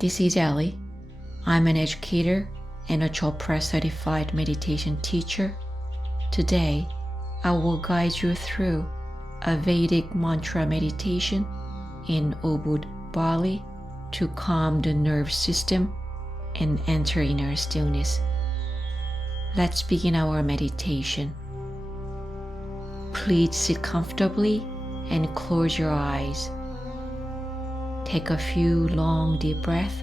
This is Ellie. I'm an educator and a Chopra-certified meditation teacher. Today, I will guide you through a Vedic mantra meditation in Ubud, Bali to calm the nerve system and enter inner stillness. Let's begin our meditation. Please sit comfortably and close your eyes. Take a few long deep breaths,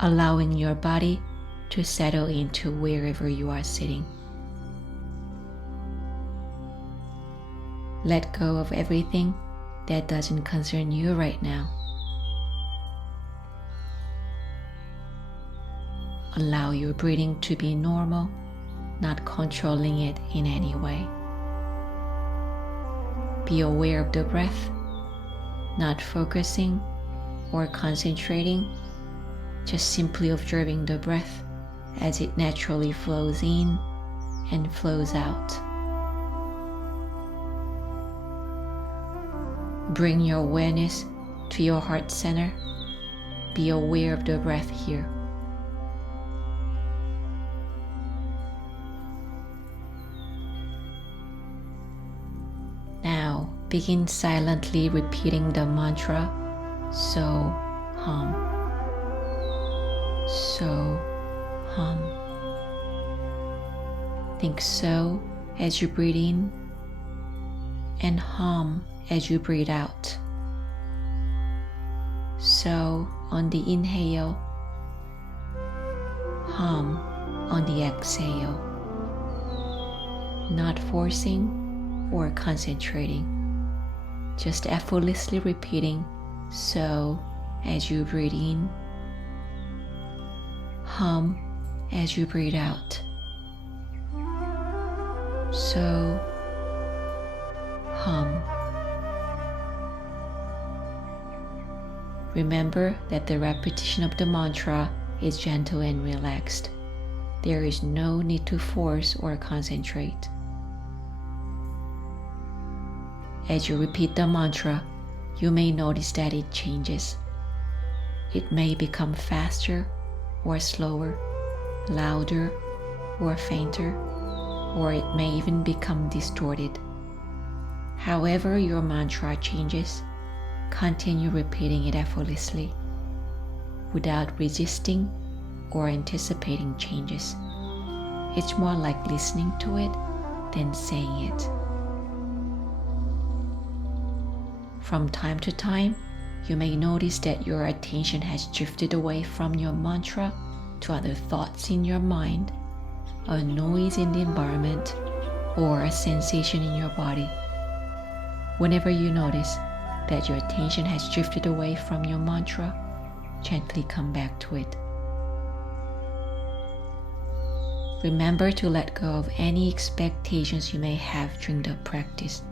allowing your body to settle into wherever you are sitting. Let go of everything that doesn't concern you right now. Allow your breathing to be normal, not controlling it in any way. Be aware of the breath, not focusing or concentrating, just simply observing the breath as it naturally flows in and flows out. Bring your awareness to your heart center. Be aware of the breath here. Now begin silently repeating the mantra So hum. So hum. Think so as you breathe in and hum as you breathe out. So on the inhale, hum on the exhale, not forcing or concentrating, just effortlessly repeating so as you breathe in, hum as you breathe out. So, hum. Remember that the repetition of the mantra is gentle and relaxed. There is no need to force or concentrate. As you repeat the mantra, you may notice that it changes. It may become faster or slower, louder or fainter, or it may even become distorted. However your mantra changes, continue repeating it effortlessly, without resisting or anticipating changes. It's more like listening to it than saying it. From time to time, you may notice that your attention has drifted away from your mantra to other thoughts in your mind, a noise in the environment, or a sensation in your body. Whenever you notice that your attention has drifted away from your mantra, gently come back to it. Remember to let go of any expectations you may have during the practice.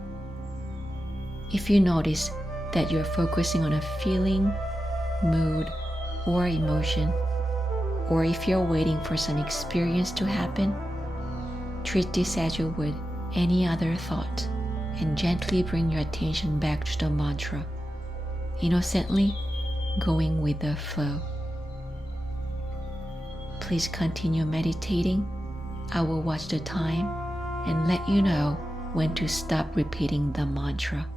If you notice that you're focusing on a feeling, mood, or emotion, or if you're waiting for some experience to happen, treat this as you would any other thought and gently bring your attention back to the mantra, innocently going with the flow. Please continue meditating. I will watch the time and let you know when to stop repeating the mantra.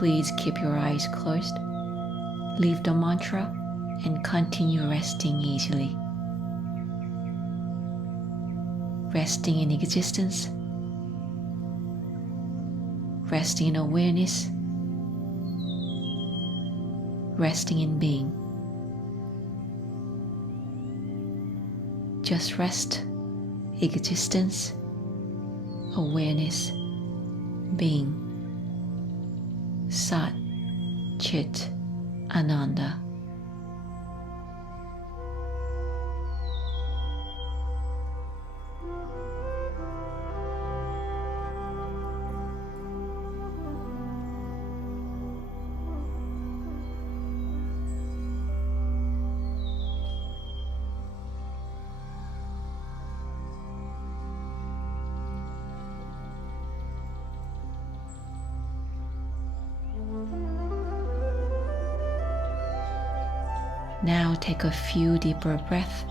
Please keep your eyes closed. Leave the mantra and continue resting easily. Resting in existence, resting in awareness, resting in being. Just rest, existence, awareness, being. Sat, Chit, Ananda. Now take a few deeper breaths.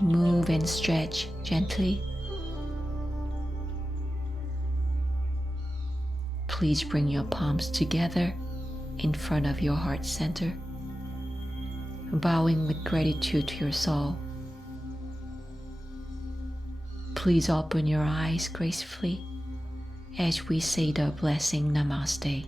Move and stretch gently. Please bring your palms together in front of your heart center, bowing with gratitude to your soul. Please open your eyes gracefully as we say the blessing Namaste.